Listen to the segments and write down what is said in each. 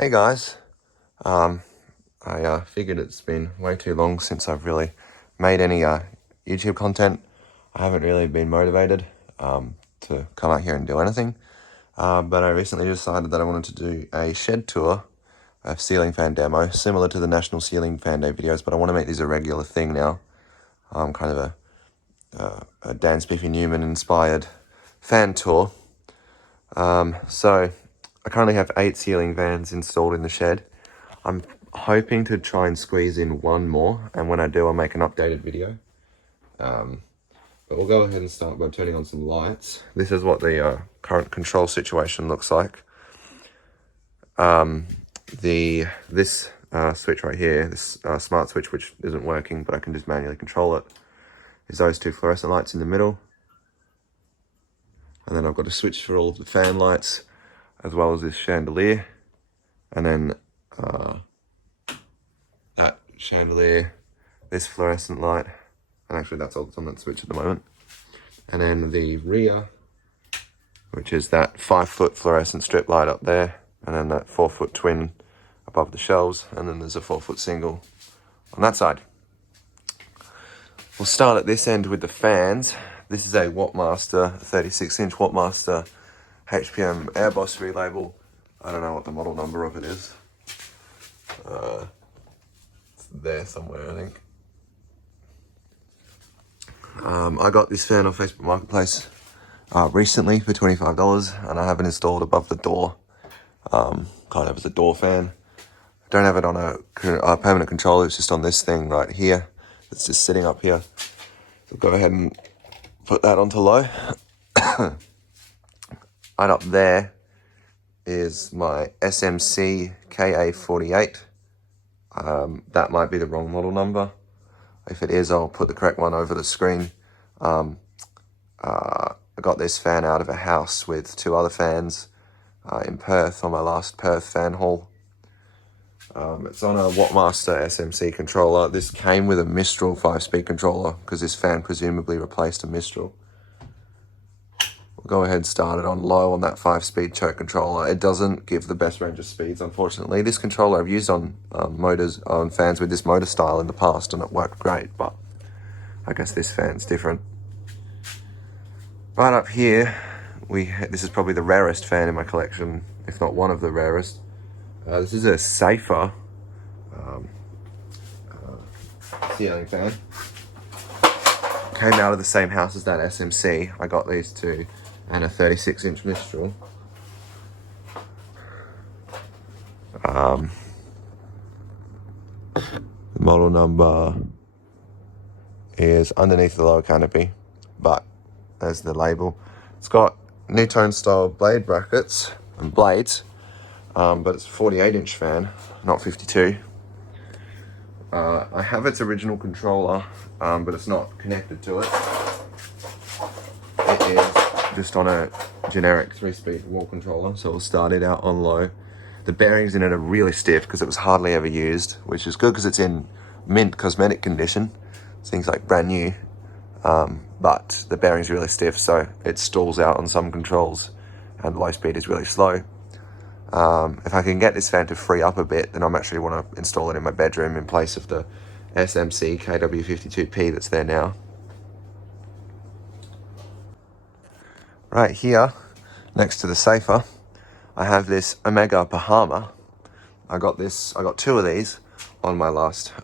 Hey guys, I figured it's been way too long since I've really made any YouTube content. I haven't really been motivated to come out here and do anything, but I recently decided that I wanted to do a shed tour, a ceiling fan demo, similar to the National Ceiling Fan Day videos, but I want to make these a regular thing now. Kind of a Dan Spiffy Newman inspired fan tour. So I currently have 8 ceiling fans installed in the shed. I'm hoping to try and squeeze in one more, and when I do, I'll make an updated video. But we'll go ahead and start by turning on some lights. This is what the current control situation looks like. This switch right here, this smart switch, which isn't working, but I can just manually control it, is those 2 fluorescent lights in the middle. And then I've got a switch for all of the fan lights, as well as this chandelier. And then that chandelier, this fluorescent light, and actually that's all that's on that switch at the moment. And then the rear, which is that 5-foot fluorescent strip light up there, and then that 4-foot twin above the shelves, and then there's a 4-foot single on that side. We'll start at this end with the fans. This is a Wattmaster, 36-inch Wattmaster HPM Airboss relabel. I don't know what the model number of it is. It's there somewhere, I think. I got this fan off Facebook Marketplace recently for $25, and I have it installed above the door, kind of as a door fan. I don't have it on a permanent controller, it's just on this thing right here. It's just sitting up here. So go ahead and put that onto low. Right up there is my SMC KA48. That might be the wrong model number. If it is, I'll put the correct one over the screen. I got this fan out of a house with 2 other fans in Perth on my last Perth fan haul. It's on a Wattmaster SMC controller. This came with a Mistral 5-speed controller because this fan presumably replaced a Mistral. We'll go ahead and start it on low on that 5-speed choke controller. It doesn't give the best range of speeds, unfortunately. This controller I've used on motors, on fans with this motor style in the past, and it worked great, but I guess this fan's different. Right up here, this is probably the rarest fan in my collection, if not one of the rarest. This is a Safer ceiling fan. Came out of the same house as that SMC. I got these 2 and a 36-inch Mistral. The model number is underneath the lower canopy, but there's the label. It's got Newtone style blade brackets and blades, but it's a 48-inch fan, not 52. I have its original controller, but it's not connected to it. It is just on a generic 3-speed wall controller, so we'll start it out on low. The bearings in it are really stiff because it was hardly ever used, which is good because it's in mint cosmetic condition. Things like brand new, but the bearings are really stiff, so it stalls out on some controls, and low speed is really slow. If I can get this fan to free up a bit, then I'm actually want to install it in my bedroom in place of the SMC KW52P that's there now. Right here, next to the Safer, I have this Omega Bahama. I got 2 of these on my last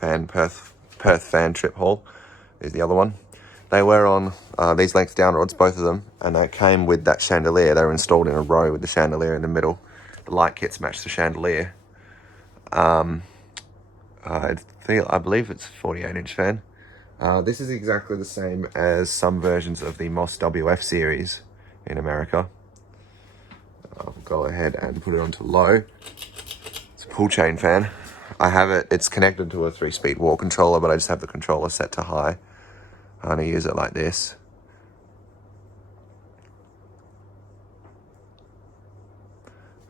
Perth fan trip haul. Is the other one. They were on these length down rods, both of them, and they came with that chandelier. They were installed in a row with the chandelier in the middle. The light kits match the chandelier. I believe it's a 48-inch fan. This is exactly the same as some versions of the Moss WF series in America. I'll go ahead and put it onto low. It's a pull chain fan. I have it, it's connected to a 3-speed wall controller, but I just have the controller set to high. I'm going to use it like this.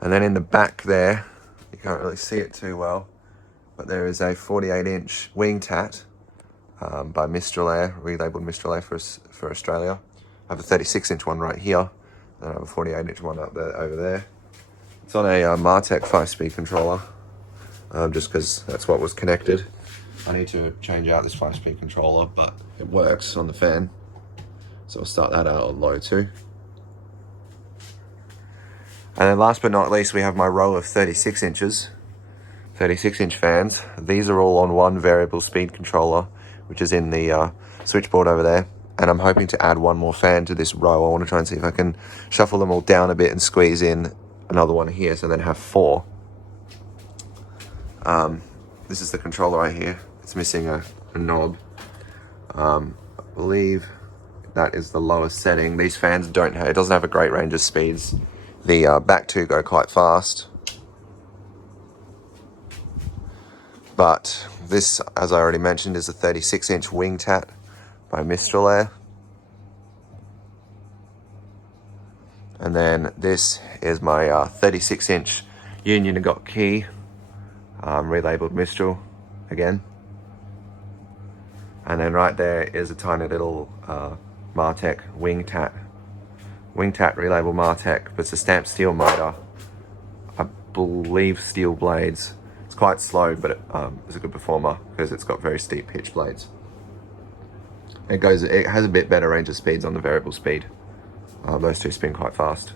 And then in the back there, you can't really see it too well, but there is a 48-inch Wingtat by Mistral Air, relabeled Mistral Air for Australia. I have a 36-inch one right here, and I have a 48-inch one up there, over there. It's It's on a Martech 5-speed controller, just because that's what was connected. I need to change out this 5-speed controller, but it works on the fan. So I'll start that out on low too. And then last but not least, we have my row of 36 inches. 36-inch fans. These are all on one variable speed controller, which is in the switchboard over there. And I'm hoping to add one more fan to this row. I want to try and see if I can shuffle them all down a bit and squeeze in another one here, so then have 4. This is the controller right here. It's missing a knob. I believe that is the lowest setting. These fans it doesn't have a great range of speeds. The back two go quite fast. But this, as I already mentioned, is a 36-inch Wingtat by Mistral Air. And then this is my 36-inch Union & Key, relabeled Mistral again. And then right there is a tiny little Martech Wingtat relabeled Martech, but it's a stamped steel motor. I believe steel blades. It's quite slow, but it's a good performer because it's got very steep pitch blades. It has a bit better range of speeds on the variable speed. Those two spin quite fast.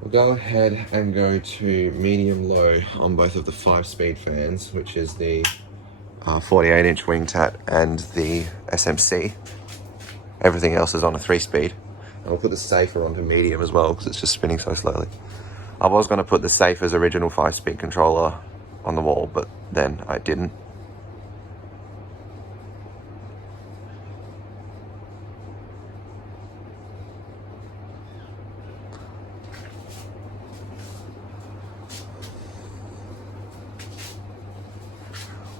We'll go ahead and go to medium-low on both of the 5-speed fans, which is the 48-inch Wingtat and the SMC. Everything else is on a 3-speed. And we'll put the Safer onto medium as well because it's just spinning so slowly. I was going to put the Safer's original 5-speed controller on the wall, but then I didn't.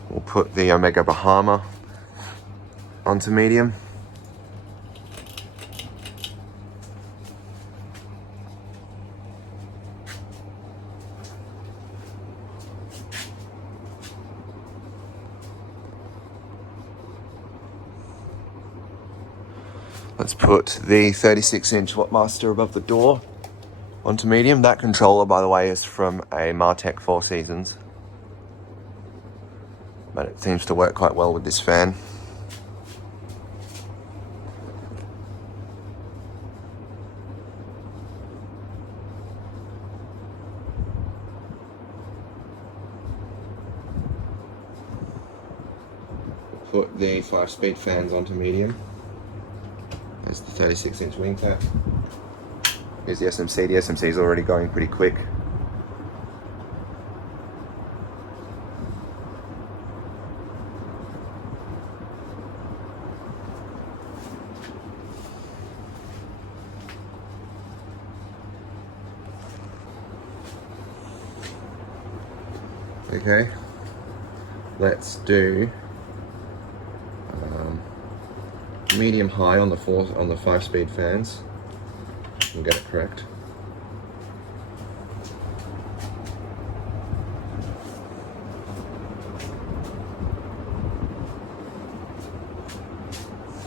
We'll put the Omega Bahama onto medium. Let's put the 36-inch Wattmaster above the door onto medium. That controller, by the way, is from a Martech 4 Seasons. But it seems to work quite well with this fan. Put the 5-speed fans onto medium. There's the 36-inch Wingtat. Here's the SMC. The SMC is already going pretty quick. Okay, let's do medium high on the 5-speed fans. We'll get it correct.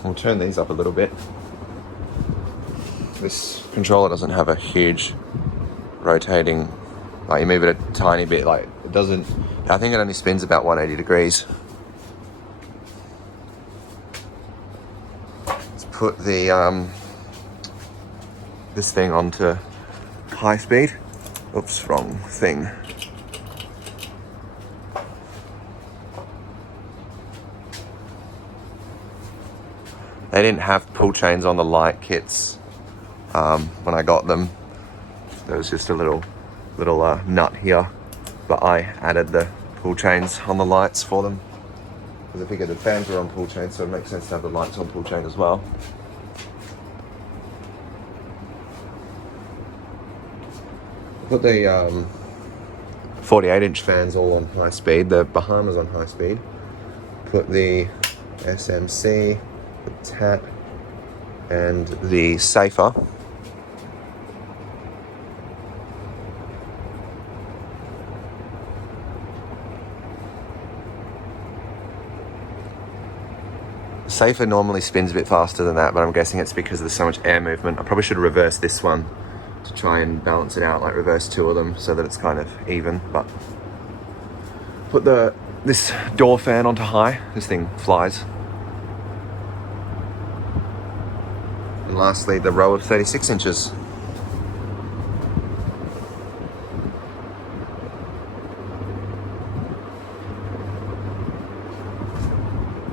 We'll turn these up a little bit. This controller doesn't have a huge rotating, like you move it a tiny bit, like it doesn't, I think it only spins about 180 degrees. Let's put the this thing onto high speed. Oops, wrong thing. They didn't have pull chains on the light kits when I got them. There was just a little nut here, but I added the pull chains on the lights for them because I figured the fans were on pull chains, so it makes sense to have the lights on pull chain as well. Put the 48-inch fans all on high speed. The Bahama's on high speed. Put the SMC, the TAT, and the Safer Safer normally spins a bit faster than that, but I'm guessing it's because there's so much air movement. I probably should have reversed this one to try and balance it out, like reverse two of them so that it's kind of even. But put this door fan onto high. This thing flies. And lastly, the row of 36 inches.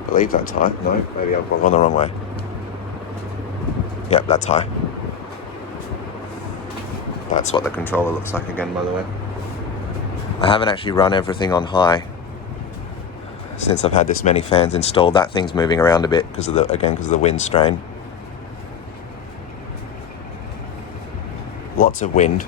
I believe that's high. No, maybe I've gone the wrong way. Yep, that's high. That's what the controller looks like again, by the way. I haven't actually run everything on high since I've had this many fans installed. That thing's moving around a bit because of the wind strain. Lots of wind.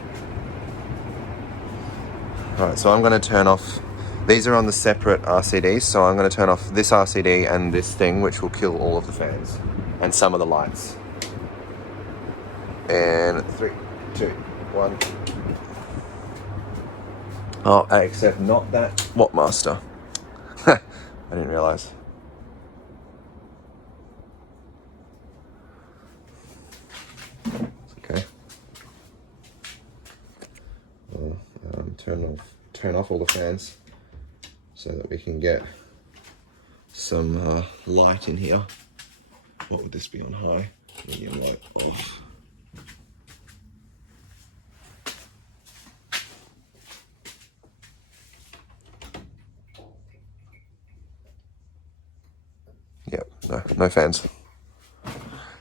Alright, so I'm going to turn off. These are on the separate RCDs, so I'm going to turn off this RCD and this thing, which will kill all of the fans and some of the lights. And 3, 2, 1. Oh, except not that Wattmaster. I didn't realise. It's okay. Well, turn off all the fans so that we can get some light in here. What would this be on high? Medium light off. Yep, no fans.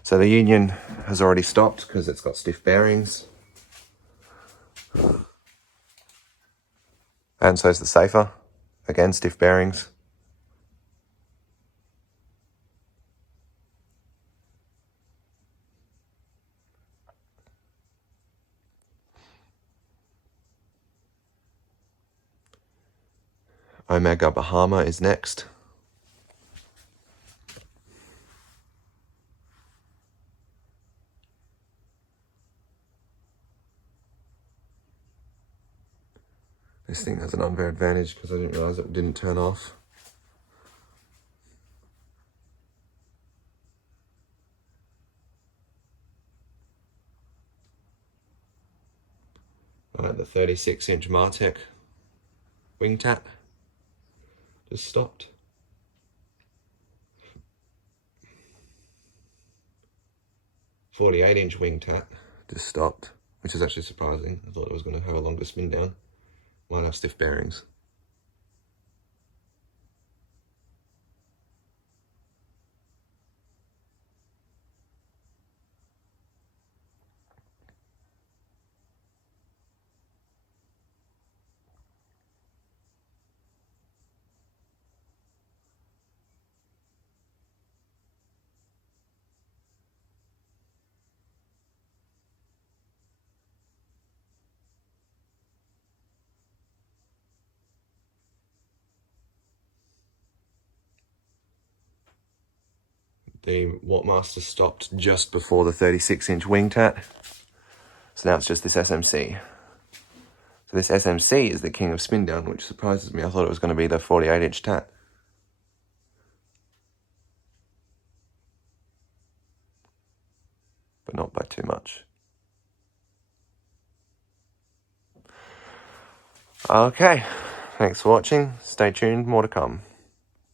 So the Union has already stopped because it's got stiff bearings. And so is the Safer. Again, stiff bearings. Omega Bahama is next. This thing has an unfair advantage because I didn't realise it didn't turn off. Alright, the 36-inch Martec wing tap just stopped. 48-inch wing tap just stopped, which is actually surprising. I thought it was going to have a longer spin down. Might have stiff bearings. The Wattmaster stopped just before the 36-inch wing tap. So now it's just this SMC. So this SMC is the king of spin down, which surprises me. I thought it was going to be the 48-inch tap. But not by too much. Okay, thanks for watching. Stay tuned, more to come.